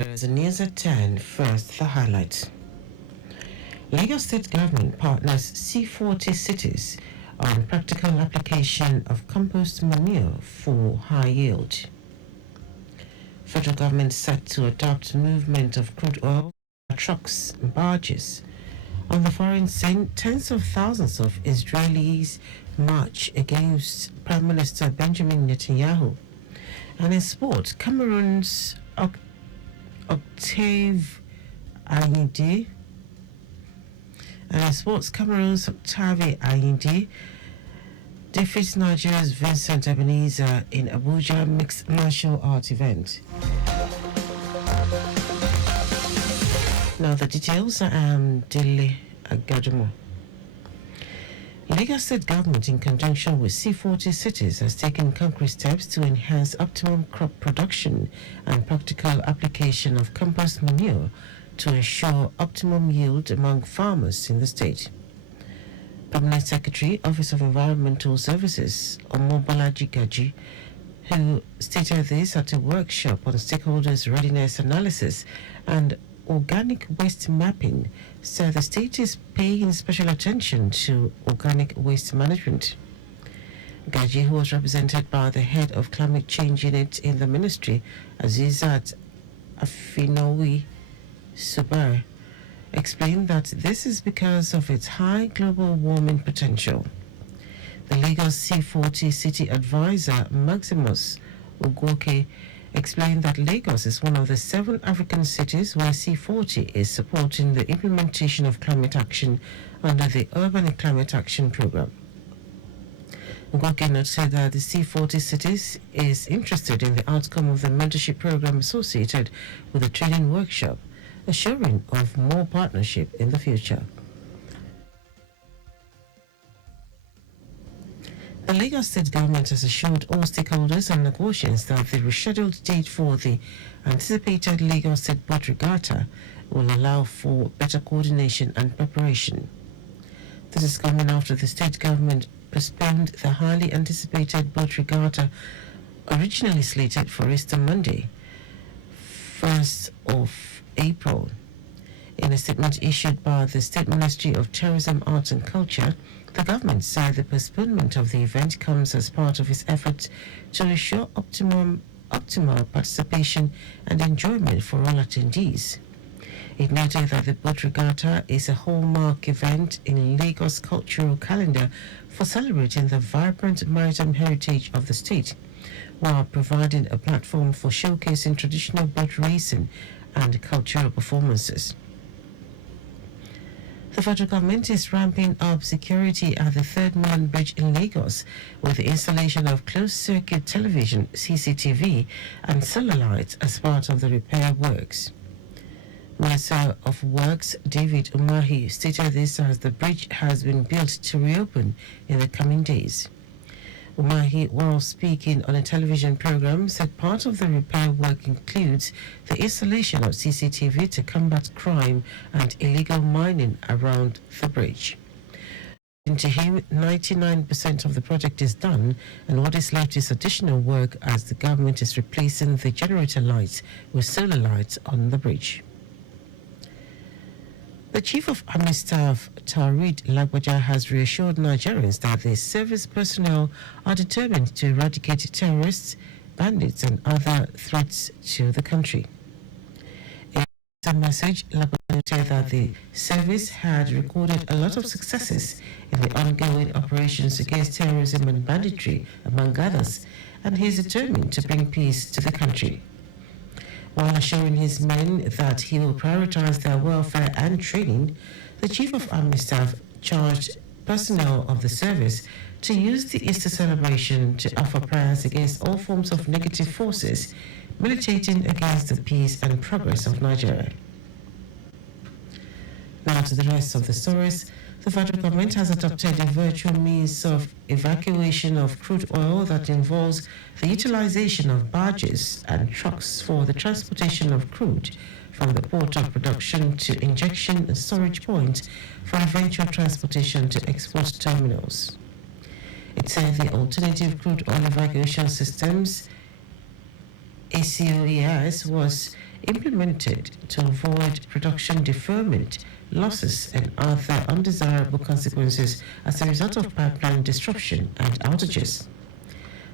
There's a news at 10. First, the highlights. Lagos State Government partners C40 cities on practical application of compost manure for high yield. Federal government set to adopt movement of crude oil by trucks and barges. On the foreign scene, tens of thousands of Israelis march against Prime Minister Benjamin Netanyahu. And in sport, Cameroon's Octave Ayinde. And in sports, Cameroon's Octave Ayinde defeats Nigeria's Vincent Ebenezer in Abuja mixed martial arts event. Now the details. I am Dele Agadumo. Lagos State Government, in conjunction with C40 cities, has taken concrete steps to enhance optimum crop production and practical application of compost manure to ensure optimum yield among farmers in the state. Permanent Secretary, Office of Environmental Services, Omobolaji Gaji, who stated this at a workshop on stakeholders' readiness analysis and organic waste mapping, said the state is paying special attention to organic waste management. Gaji, who was represented by the head of climate change unit in the ministry, Azizat Afinowi Subar, explained that this is because of its high global warming potential. The Lagos C40 City Advisor, Maximus Ugoke, explained that Lagos is one of the 7 African cities where C40 is supporting the implementation of climate action under the Urban Climate Action Program. Ngoke said that the C40 cities is interested in the outcome of the mentorship program associated with the training workshop, assuring of more partnership in the future. The Lagos State Government has assured all stakeholders and negotiations that the rescheduled date for the anticipated Lagos State Boat Regatta will allow for better coordination and preparation. This is coming after the state government postponed the highly anticipated Boat Regatta, originally slated for Easter Monday, 1st of April. In a statement issued by the State Ministry of Tourism, Arts and Culture, the government said the postponement of the event comes as part of its effort to ensure optimal participation and enjoyment for all attendees. It noted that the Boat Regatta is a hallmark event in Lagos' cultural calendar for celebrating the vibrant maritime heritage of the state, while providing a platform for showcasing traditional boat racing and cultural performances. The federal government is ramping up security at the Third Mainland Bridge in Lagos with the installation of closed-circuit television (CCTV) and solar lights as part of the repair works. Minister of Works David Umahi stated this as the bridge has been built to reopen in the coming days. Umahi, while speaking on a television program, said part of the repair work includes the installation of CCTV to combat crime and illegal mining around the bridge. According to him, 99% of the project is done, and what is left is additional work as the government is replacing the generator lights with solar lights on the bridge. The Chief of Army Staff, Tarid Lagbaja, has reassured Nigerians that the service personnel are determined to eradicate terrorists, bandits, and other threats to the country. In a message, Lagbaja said that the service had recorded a lot of successes in the ongoing operations against terrorism and banditry, among others, and he is determined to bring peace to the country. While assuring his men that he will prioritize their welfare and training, the Chief of Army Staff charged personnel of the service to use the Easter celebration to offer prayers against all forms of negative forces militating against the peace and progress of Nigeria. Now to the rest of the stories. The federal government has adopted a virtual means of evacuation of crude oil that involves the utilization of barges and trucks for the transportation of crude from the port of production to injection and storage points for eventual transportation to export terminals. It said the alternative crude oil evacuation systems, ACOES, was implemented to avoid production deferment, losses, and other undesirable consequences as a result of pipeline disruption and outages.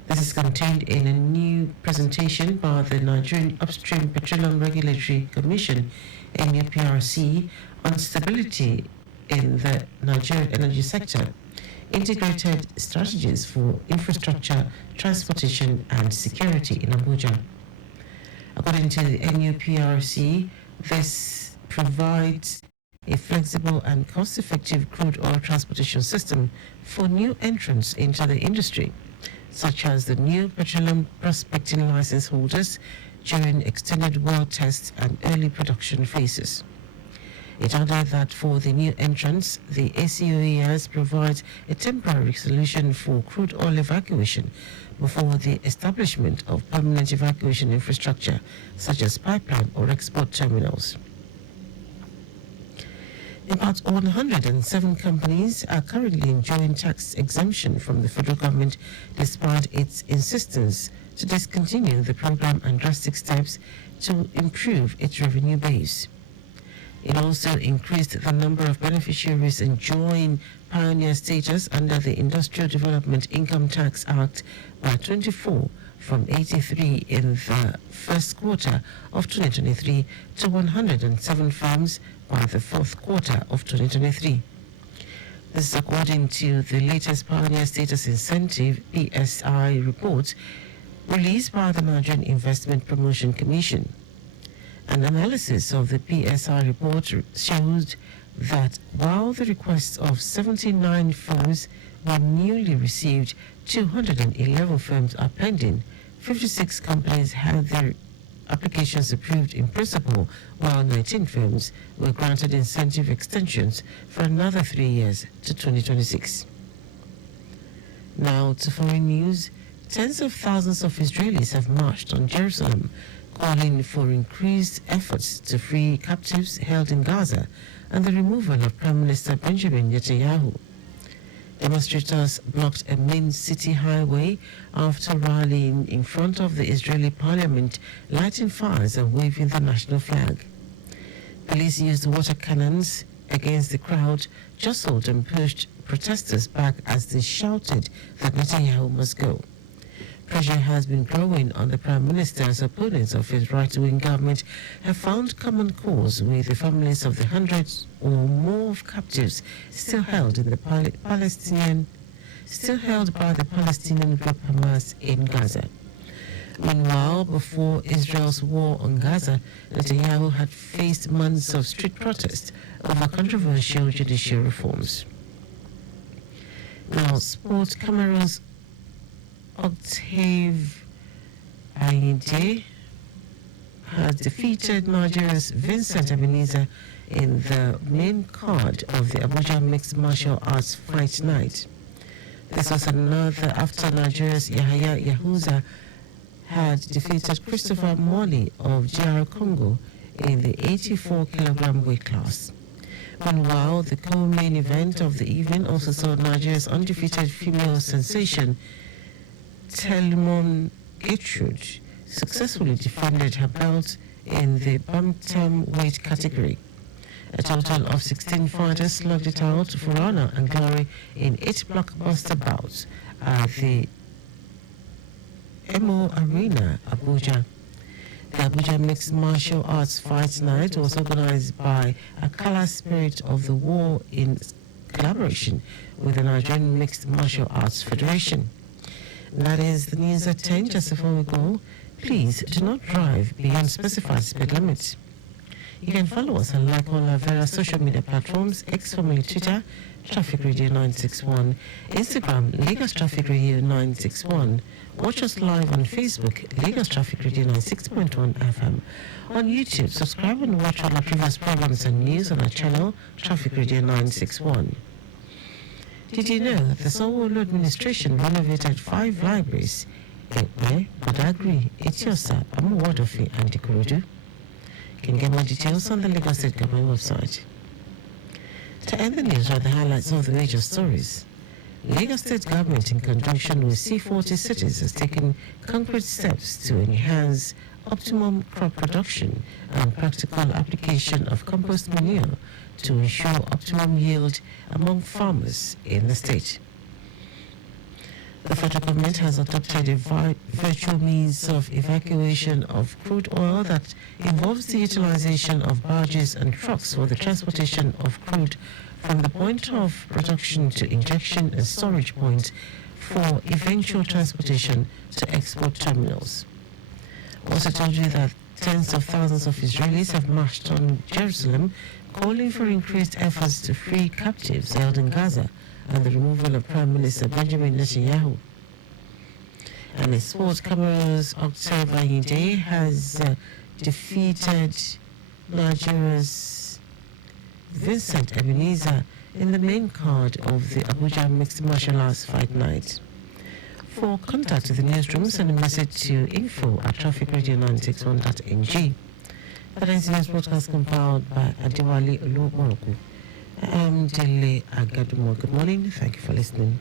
This is contained in a new presentation by the Nigerian Upstream Petroleum Regulatory Commission, NUPRC, on stability in the Nigerian energy sector, integrated strategies for infrastructure, transportation, and security in Abuja. According to the NUPRC, this provides a flexible and cost-effective crude oil transportation system for new entrants into the industry, such as the new petroleum prospecting license holders during extended well tests and early production phases. It added that for the new entrants, the ACOES provides a temporary solution for crude oil evacuation before the establishment of permanent evacuation infrastructure, such as pipeline or export terminals. About 107 companies are currently enjoying tax exemption from the federal government despite its insistence to discontinue the program and drastic steps to improve its revenue base. It also increased the number of beneficiaries enjoying pioneer status under the Industrial Development Income Tax Act by 24 from 83 in the first quarter of 2023 to 107 firms by the fourth quarter of 2023. This is according to the latest Pioneer Status Incentive PSI report released by the Nigerian Investment Promotion Commission. An analysis of the PSI report showed that while the requests of 79 firms were newly received, 211 firms are pending. 56 companies had their applications approved in principle, while 19 firms were granted incentive extensions for another 3 years to 2026. Now to foreign news. Tens of thousands of Israelis have marched on Jerusalem, calling for increased efforts to free captives held in Gaza and the removal of Prime Minister Benjamin Netanyahu. Demonstrators blocked a main city highway after rallying in front of the Israeli parliament, lighting fires and waving the national flag. Police used water cannons against the crowd, jostled and pushed protesters back as they shouted that Netanyahu must go. Pressure has been growing on the Prime Minister as opponents of his right-wing government have found common cause with the families of the hundreds or more of captives still held by the Palestinian group Hamas in Gaza. Meanwhile, before Israel's war on Gaza, Netanyahu had faced months of street protest over controversial judicial reforms. Now, sports. Cameroon's Octave Ayinde has defeated Nigeria's Vincent Ebenezer in the main card of the Abuja Mixed Martial Arts Fight Night. This was another after Nigeria's Yahaya Yahuza had defeated Christopher Morley of GR Congo in the 84-kilogram weight class. Meanwhile, the co-main event of the evening also saw Nigeria's undefeated female sensation Telemon Gertrude successfully defended her belt in the bantamweight category. A total of 16 fighters slugged it out for honor and glory in 8 blockbuster bouts at the MO Arena, Abuja. The Abuja Mixed Martial Arts Fight Night was organized by Akala Spirit of the War in collaboration with the Nigerian Mixed Martial Arts Federation. That is the news at 10. Just before we go, please do not drive beyond specified speed limits. You can follow us and like all our various social media platforms: X, formerly Twitter, Traffic Radio 961, Instagram, Lagos Traffic Radio 961. Watch us live on Facebook, Lagos Traffic Radio 96.1 FM. On YouTube, subscribe and watch all our previous programs and news on our channel, Traffic Radio 961. Did you know that the Sanwo-Olu administration renovated 5 libraries? Ekpe, Badagry, Etiosa, Amuwodofi, and Ikorodu. You can get more details on the Lagos State Government website. To end the news are the highlights of the major stories. Lagos State Government, in conjunction with C40 cities, has taken concrete steps to enhance optimum crop production and practical application of compost manure to ensure optimum yield among farmers in the state. The federal government has adopted a virtual means of evacuation of crude oil that involves the utilization of barges and trucks for the transportation of crude from the point of production to injection and storage point for eventual transportation to export terminals. Also told you that tens of thousands of Israelis have marched on Jerusalem, calling for increased efforts to free captives held in Gaza and the removal of Prime Minister Benjamin Netanyahu. And in sports, Cameroon's Octave Ayinde has defeated Nigeria's Vincent Ebenezer in the main card of the Abuja Mixed Martial Arts Fight Night. For contact with the newsroom, send a message to info@trafficradio961.ng. That is the news broadcast compiled by Adewale Olumoroku. I'm Dele Agadumo. Good morning. Thank you for listening.